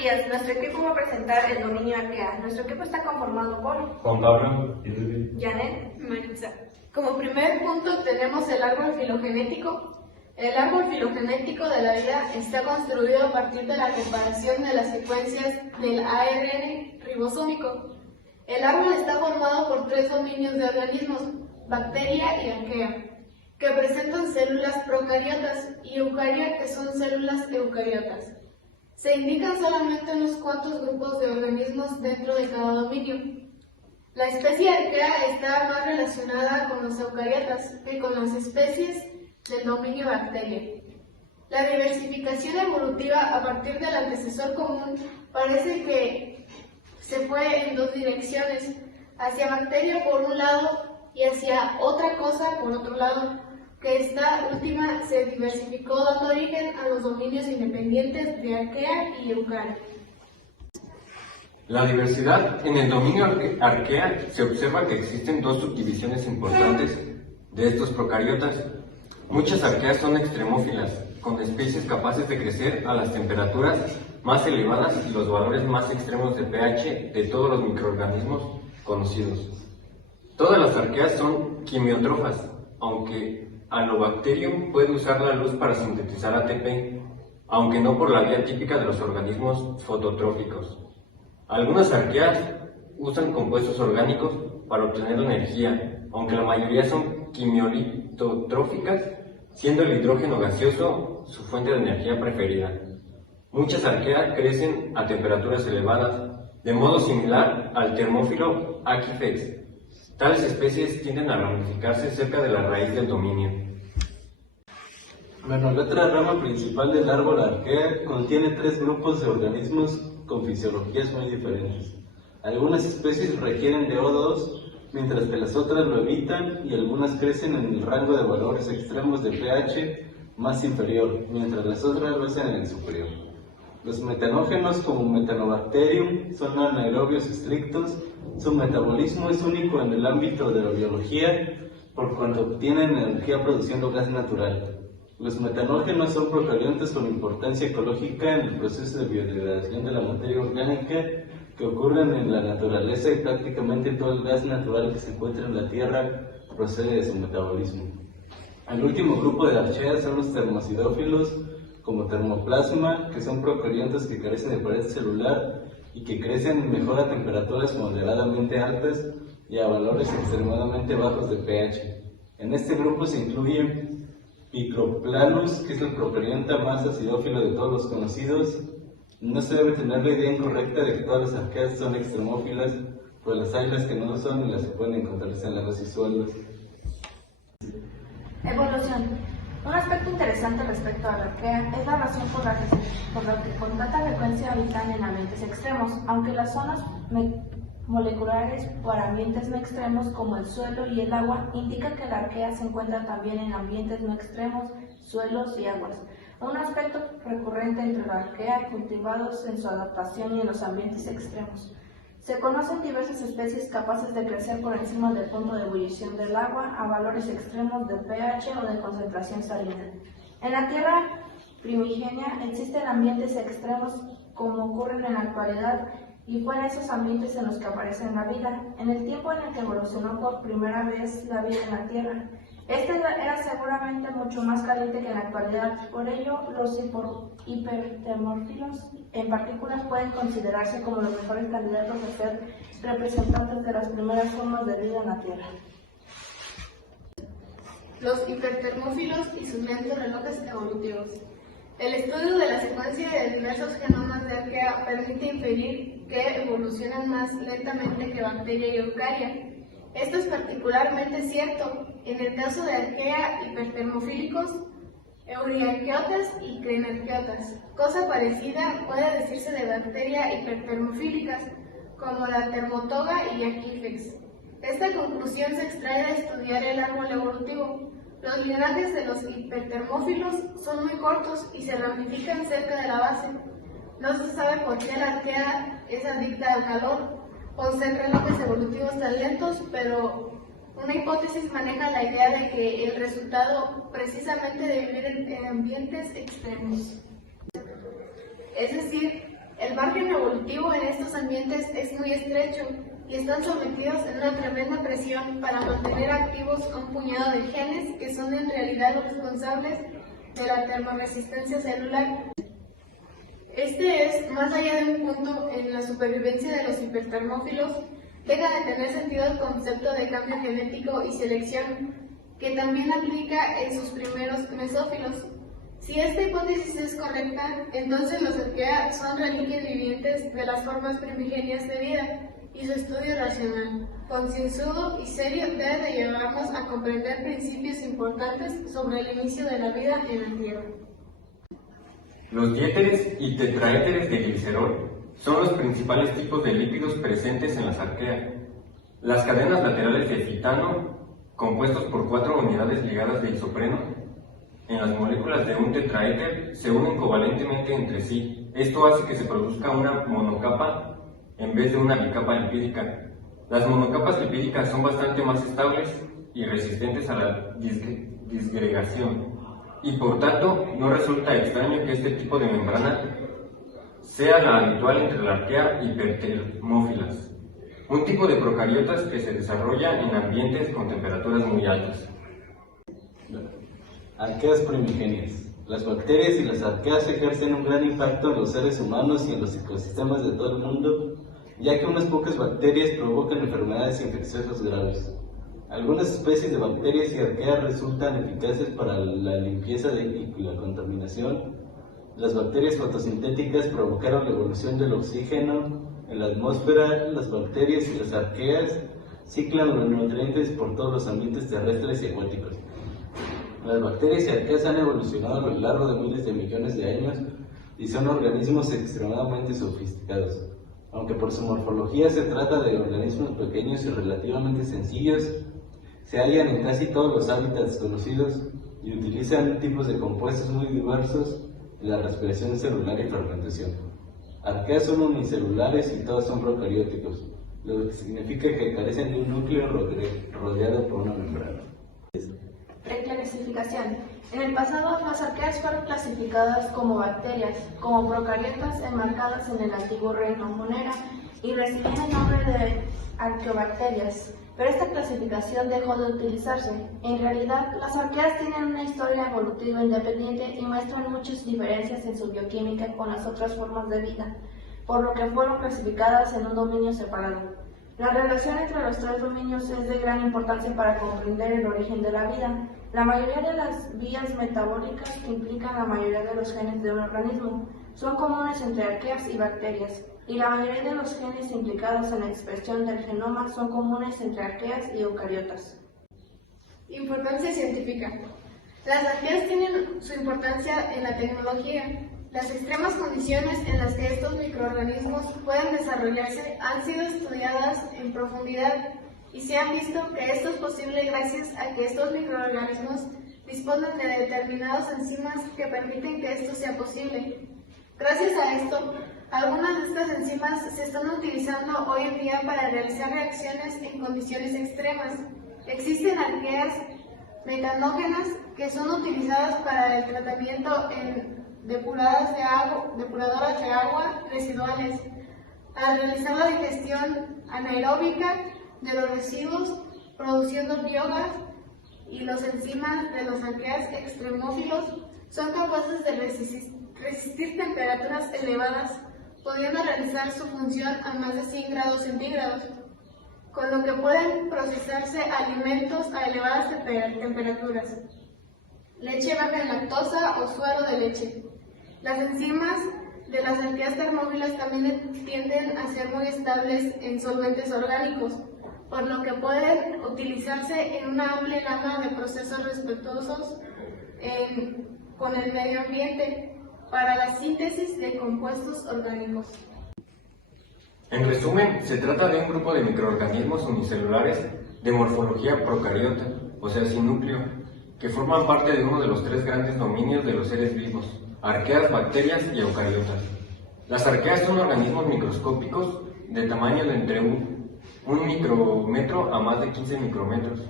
días, nuestro equipo va a presentar el dominio Arquea. Nuestro equipo está conformado por Juan Pablo y Luis. Janet, Maritza. Como primer punto tenemos el árbol filogenético. El árbol filogenético de la vida está construido a partir de la separación de las secuencias del ARN ribosómico. El árbol está formado por 3 dominios de organismos, bacteria y arquea, que presentan células procariotas, y eucaria, que son células eucariotas. Se indican solamente unos cuantos grupos de organismos dentro de cada dominio. La especie Arquea está más relacionada con los eucariotas que con las especies del dominio bacteria. La diversificación evolutiva a partir del antecesor común parece que se fue en 2 direcciones, hacia bacteria por un lado y hacia otra cosa por otro lado, que esta última se diversificó dando origen a los dominios independientes de Arquea y Eucaria. La diversidad en el dominio Arquea se observa que existen 2 subdivisiones importantes de estos procariotas. Muchas arqueas son extremófilas, con especies capaces de crecer a las temperaturas más elevadas y los valores más extremos de pH de todos los microorganismos conocidos. Todas las arqueas son quimiotrófas, aunque Anobacterium puede usar la luz para sintetizar ATP, aunque no por la vía típica de los organismos fototróficos. Algunas arqueas usan compuestos orgánicos para obtener energía, aunque la mayoría son quimiolitotróficas, siendo el hidrógeno gaseoso su fuente de energía preferida. Muchas arqueas crecen a temperaturas elevadas, de modo similar al termófilo Achyphex. Tales especies tienden a ramificarse cerca de la raíz del dominio. Bueno, la otra rama principal del árbol Arquea contiene 3 grupos de organismos con fisiologías muy diferentes. Algunas especies requieren de O2, mientras que las otras lo evitan, y algunas crecen en el rango de valores extremos de pH más inferior, mientras las otras lo hacen en el superior. Los metanógenos, como Metanobacterium, son anaerobios estrictos. Su metabolismo es único en el ámbito de la biología, por cuanto obtienen energía produciendo gas natural. Los metanógenos son procariontes con importancia ecológica en el proceso de biodegradación de la materia orgánica que ocurren en la naturaleza, y prácticamente todo el gas natural que se encuentra en la Tierra procede de su metabolismo. El último grupo de arqueas son los termocidófilos, como Thermoplasma, que son procariontes que carecen de pared celular y que crecen mejor a temperaturas moderadamente altas y a valores extremadamente bajos de pH. En este grupo se incluye Picroplanus, que es el procarionta más acidófilo de todos los conocidos. No se debe tener la idea incorrecta de que todas las arqueas son extremófilas, pues las hay las que no lo son y las que pueden encontrarse en lagos y suelos. Evolución. Un aspecto interesante respecto a la arquea es la razón por la que con tanta frecuencia habitan en ambientes extremos, aunque las zonas moleculares para ambientes no extremos como el suelo y el agua indican que la arquea se encuentra también en ambientes no extremos, suelos y aguas. Un aspecto recurrente entre la arquea cultivados en su adaptación y en los ambientes extremos. Se conocen diversas especies capaces de crecer por encima del punto de ebullición del agua a valores extremos de pH o de concentración salina. En la Tierra primigenia existen ambientes extremos como ocurren en la actualidad, y fue en esos ambientes en los que aparece la vida, en el tiempo en el que evolucionó por primera vez la vida en la Tierra. Este era seguramente mucho más caliente que en la actualidad, por ello los hipertermófilos en partículas pueden considerarse como los mejores candidatos a ser representantes de las primeras formas de vida en la Tierra. Los hipertermófilos y sus lentos relojes evolutivos. El estudio de la secuencia de diversos genomas de arquea permite inferir que evolucionan más lentamente que bacteria y eucaria. Esto es particularmente cierto en el caso de arquea hipertermofílicos, euriarqueotas y crenarqueotas. Cosa parecida puede decirse de bacterias hipertermofílicas, como la Termotoga y Achyphex. Esta conclusión se extrae de estudiar el árbol evolutivo. Los linajes de los hipertermófilos son muy cortos y se ramifican cerca de la base. No se sabe por qué la arquea es adicta al calor o ser relojes evolutivos tan lentos, pero una hipótesis maneja la idea de que el resultado precisamente de vivir en ambientes extremos. Es decir, El margen evolutivo en estos ambientes es muy estrecho y están sometidos en una tremenda presión para mantener activos un puñado de genes que son en realidad los responsables de la termoresistencia celular. Este es, más allá de un punto en la supervivencia de los hipertermófilos, deja de tener sentido el concepto de cambio genético y selección, que también aplica en sus primeros mesófilos. Si esta hipótesis es correcta, entonces los arquea son reliquias vivientes de las formas primigenias de vida, y su estudio racional, concienzudo y serio debe de llevarnos a comprender principios importantes sobre el inicio de la vida en la Tierra. Los diéteres y tetraéteres de glicerol son los principales tipos de lípidos presentes en las arqueas. Las cadenas laterales de citano, compuestos por 4 unidades ligadas de isopreno, en las moléculas de un tetraéter se unen covalentemente entre sí. Esto hace que se produzca una monocapa en vez de una bicapa lipídica. Las monocapas lipídicas son bastante más estables y resistentes a la disgregación, y por tanto no resulta extraño que este tipo de membrana sea la habitual entre la arquea hipertermófilas, un tipo de procariotas que se desarrolla en ambientes con temperaturas muy altas. Arqueas primigenias. Las bacterias y las arqueas ejercen un gran impacto en los seres humanos y en los ecosistemas de todo el mundo, ya que unas pocas bacterias provocan enfermedades infecciosas graves. Algunas especies de bacterias y arqueas resultan eficaces para la limpieza y la contaminación. Las bacterias fotosintéticas provocaron la evolución del oxígeno en la atmósfera. Las bacterias y las arqueas ciclan los nutrientes por todos los ambientes terrestres y acuáticos. Las bacterias y arqueas han evolucionado a lo largo de miles de millones de años y son organismos extremadamente sofisticados. Aunque por su morfología se trata de organismos pequeños y relativamente sencillos, se hallan en casi todos los hábitats conocidos y utilizan tipos de compuestos muy diversos en la respiración celular y fermentación. Arqueas son unicelulares y todos son procarióticos, lo que significa que carecen de un núcleo rodeado por una membrana. Reclasificación. En el pasado, las arqueas fueron clasificadas como bacterias, como procariotas enmarcadas en el antiguo reino monera y recibían el nombre de arqueobacterias, pero esta clasificación dejó de utilizarse. En realidad, las arqueas tienen una historia evolutiva independiente y muestran muchas diferencias en su bioquímica con las otras formas de vida, por lo que fueron clasificadas en un dominio separado. La relación entre los 3 dominios es de gran importancia para comprender el origen de la vida. La mayoría de las vías metabólicas que implican la mayoría de los genes de un organismo son comunes entre arqueas y bacterias, y la mayoría de los genes implicados en la expresión del genoma son comunes entre arqueas y eucariotas. Importancia científica. Las arqueas tienen su importancia en la tecnología. Las extremas condiciones en las que estos microorganismos pueden desarrollarse han sido estudiadas en profundidad y se ha visto que esto es posible gracias a que estos microorganismos disponen de determinadas enzimas que permiten que esto sea posible. Gracias a esto, algunas de estas enzimas se están utilizando hoy en día para realizar reacciones en condiciones extremas. Existen arqueas metanógenas que son utilizadas para el tratamiento en depuradoras de agua residuales, al realizar la digestión anaeróbica de los residuos, produciendo biogás, y los enzimas de los arqueas extremófilos son capaces de resistir temperaturas elevadas, pudiendo realizar su función a más de 100 grados centígrados, con lo que pueden procesarse alimentos a elevadas temperaturas. Leche baja en lactosa o suero de leche. Las enzimas de las arqueas termófilas también tienden a ser muy estables en solventes orgánicos, por lo que pueden utilizarse en una amplia gama de procesos respetuosos con el medio ambiente para la síntesis de compuestos orgánicos. En resumen, se trata de un grupo de microorganismos unicelulares de morfología procariota, o sea, sin núcleo, que forman parte de uno de los 3 grandes dominios de los seres vivos: arqueas, bacterias y eucariotas. Las arqueas son organismos microscópicos de tamaño de entre un micrómetro a más de 15 micrómetros,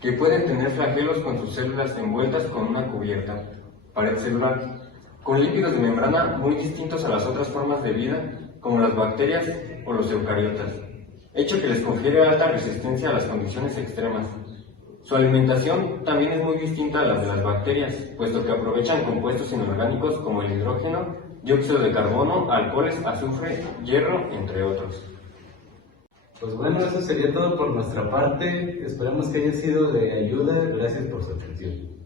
que pueden tener flagelos con sus células envueltas con una cubierta, pared celular. con lípidos de membrana muy distintos a las otras formas de vida, como las bacterias o los eucariotas, hecho que les confiere alta resistencia a las condiciones extremas. Su alimentación también es muy distinta a la de las bacterias, puesto que aprovechan compuestos inorgánicos como el hidrógeno, dióxido de carbono, alcoholes, azufre, hierro, entre otros. Pues bueno, eso sería todo por nuestra parte. Esperamos que haya sido de ayuda. Gracias por su atención.